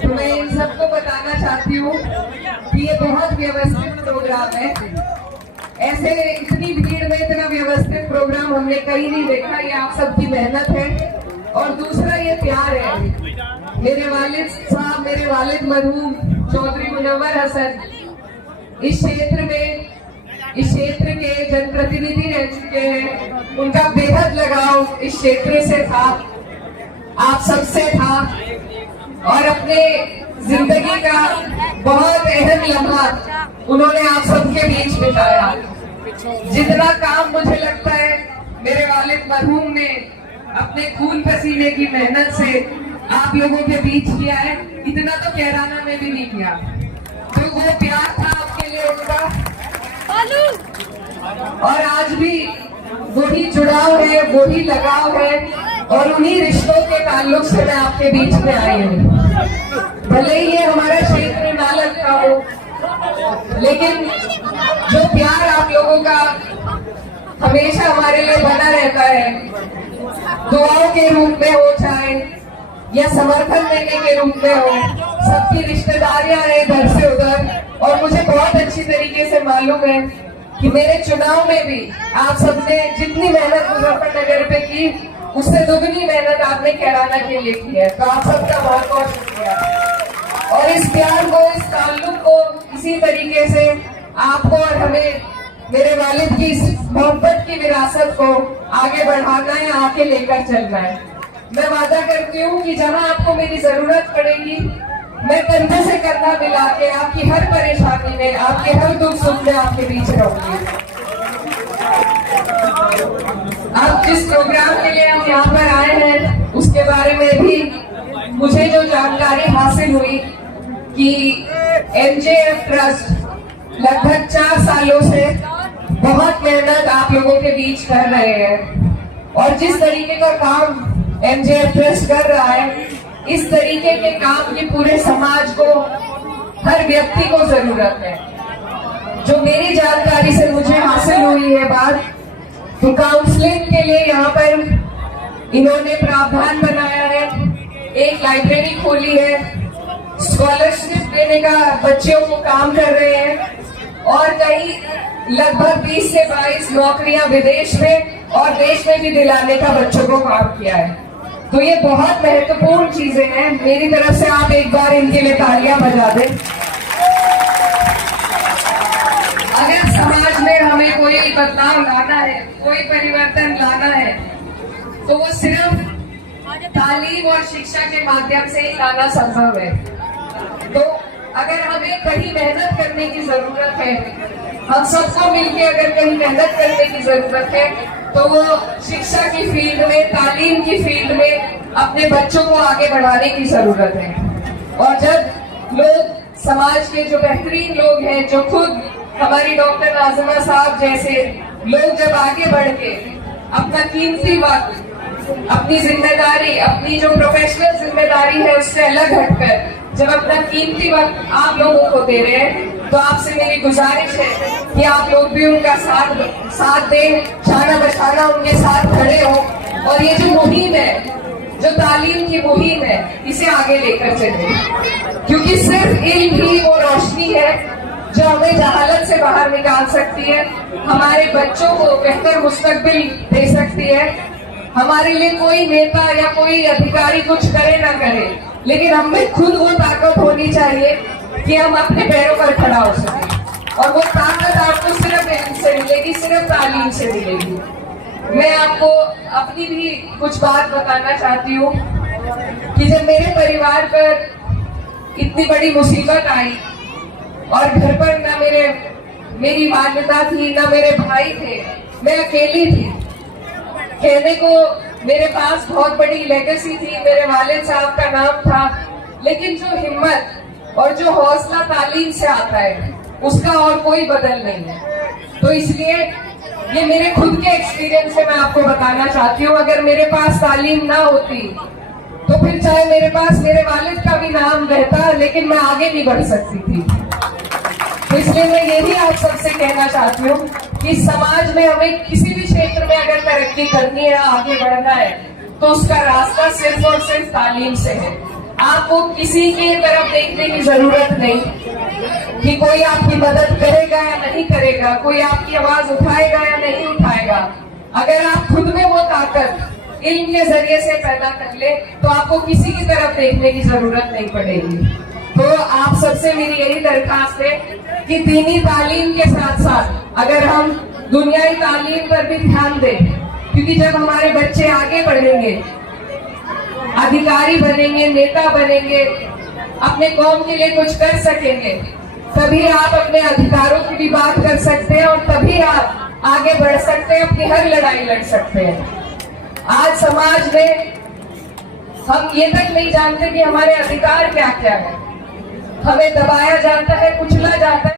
तो मैं इन सबको बताना चाहती हूँ कि ये बहुत व्यवस्थित प्रोग्राम है। ऐसे इतनी भीड़ में इतना व्यवस्थित प्रोग्राम हमने कहीं नहीं देखा। ये आप सबकी मेहनत है और दूसरा ये प्यार है। मेरे वालिद साहब, मेरे वालिद मरहूम चौधरी मुनव्वर हसन इस क्षेत्र के जनप्रतिनिधि रह चुके हैं। उनका बेहद लगाव इस क्षेत्र से था, आप सबसे था और अपने जिंदगी का बहुत अहम लम्हा उन्होंने आप सबके बीच बिताया। जितना काम मुझे लगता है मेरे वालिद मरहूम ने अपने खून पसीने की मेहनत से आप लोगों के बीच किया है, इतना तो कैराना में भी नहीं किया। तो वो प्यार था आपके लिए उनका, और आज भी वही जुड़ाव है, वही लगाव है और उन्हीं रिश्तों के ताल्लुक से मैं आपके बीच में आई हूँ। भले ही ये हमारा क्षेत्र ना लगता हो, लेकिन जो प्यार आप लोगों का हमेशा हमारे लिए बना रहता है, दुआओं के रूप में हो चाहे या समर्थन देने के रूप में हो, सबकी रिश्तेदारियां हैं इधर से उधर। और मुझे बहुत अच्छी तरीके से मालूम है कि मेरे चुनाव में भी आप सबने जितनी मेहनत मुजफ्फरनगर पे की, उससे दुगनी मेहनत आपने कैराना के लिए की है। तो आप सबका बहुत बहुत शुक्रिया। और इस प्यार को, इस ताल्लुक को इसी तरीके से आपको और हमें मेरे वालिद की इस मोहब्बत की विरासत को आगे बढ़ाना है, आगे लेकर चलना है। मैं वादा करती हूँ कि जहाँ आपको मेरी जरूरत पड़ेगी, मैं कंधे से कंधा मिला के आपकी हर परेशानी में, आपके हर दुख सुख में आपके बीच रहूंगी। अब जिस प्रोग्राम के लिए हम यहाँ पर आए हैं, उसके बारे में भी मुझे जो जानकारी हासिल हुई कि एमजेएफ ट्रस्ट लगभग 4 सालों से बहुत मेहनत आप लोगों के बीच कर रहे हैं और जिस तरीके का काम एमजेएफ ट्रस्ट कर रहा है, इस तरीके के काम की पूरे समाज को, हर व्यक्ति को जरूरत है। जो मेरी जानकारी से मुझे हासिल हुई है बात, तो काउंसलिंग के लिए यहाँ पर इन्होंने प्रावधान बनाया है, एक लाइब्रेरी खोली है, स्कॉलरशिप देने का बच्चों को काम कर रहे हैं और कई लगभग 20 से 22 नौकरियां विदेश में और देश में भी दिलाने का बच्चों को काम किया है। तो ये बहुत महत्वपूर्ण चीजें हैं। मेरी तरफ से आप एक बार इनके लिए तालियां बजा दें। अगर समाज में हमें कोई बदलाव लाना है, कोई परिवर्तन लाना है, तो वो सिर्फ तालीम और शिक्षा के माध्यम से ही लाना संभव है। तो अगर हमें कहीं मेहनत करने की जरूरत है, हम सबको मिलकर अगर कहीं मेहनत करने की जरूरत है, तो वो शिक्षा की फील्ड में, तालीम की फील्ड में अपने बच्चों को आगे बढ़ाने की जरूरत है। और जब लोग, समाज के जो बेहतरीन लोग हैं, जो खुद हमारी डॉक्टर नाज़िमा साहब जैसे लोग जब आगे बढ़ के अपना कीमती वक्त, अपनी जिम्मेदारी, अपनी जो प्रोफेशनल जिम्मेदारी है उससे अलग हटकर जब अपना कीमती वक्त आप लोगों को दे रहे हैं, तो आपसे मेरी गुजारिश है कि आप लोग भी उनका साथ दें, शाना बशाना उनके साथ खड़े हो और ये जो मुहिम है, जो तालीम की मुहिम है, इसे आगे लेकर चले। क्योंकि सिर्फ इल्म ही वो रोशनी है जो हमें जहालत से बाहर निकाल सकती है, हमारे बच्चों को बेहतर मुस्तकबिल दे सकती है। हमारे लिए कोई नेता या कोई अधिकारी कुछ करे ना करे, लेकिन हमें खुद वो ताकत होनी चाहिए कि हम अपने पैरों पर खड़ा हो सकें। और वो ताकत आपको सिर्फ इल्म से मिलेगी, सिर्फ तालीम से मिलेगी। मैं आपको अपनी भी कुछ बात बताना चाहती हूँ कि जब मेरे परिवार पर इतनी बड़ी मुसीबत आई और घर पर ना मेरी वालिदा थी, ना मेरे भाई थे, मैं अकेली थी। कहने को मेरे पास बहुत बड़ी लेगेसी थी, मेरे वालिद साहब का नाम था, लेकिन जो हिम्मत और जो हौसला तालीम से आता है, उसका और कोई बदल नहीं है। तो इसलिए ये मेरे खुद के एक्सपीरियंस से मैं आपको बताना चाहती हूँ, अगर मेरे पास तालीम ना होती तो फिर चाहे मेरे पास मेरे वालिद का भी नाम रहता, लेकिन मैं आगे नहीं बढ़ सकती थी। तो इसलिए मैं यही आप सबसे कहना चाहती हूँ कि समाज में हमें किसी भी क्षेत्र में अगर तरक्की करनी है, आगे बढ़ना है, तो उसका रास्ता सिर्फ और सिर्फ तालीम से है। आपको किसी की तरफ देखने की जरूरत नहीं कि कोई आपकी मदद करेगा या नहीं करेगा, कोई आपकी आवाज उठाएगा या नहीं उठाएगा। अगर आप खुद में वो ताकत इल्म के जरिए से पैदा कर ले तो आपको किसी की तरफ देखने की जरूरत नहीं पड़ेगी। तो आप सबसे मेरी यही दरखास्त है कि दीनी तालीम के साथ साथ अगर हम दुनियावी तालीम पर भी ध्यान दें, क्योंकि जब हमारे बच्चे आगे बढ़ेंगे, अधिकारी बनेंगे, नेता बनेंगे, अपने कौम के लिए कुछ कर सकेंगे, तभी आप अपने अधिकारों की भी बात कर सकते हैं और तभी आप आगे बढ़ सकते हैं, अपनी हर लड़ाई लड़ सकते हैं। आज समाज में हम ये तक नहीं जानते कि हमारे अधिकार क्या क्या है, हमें दबाया जाता है, कुचला जाता है।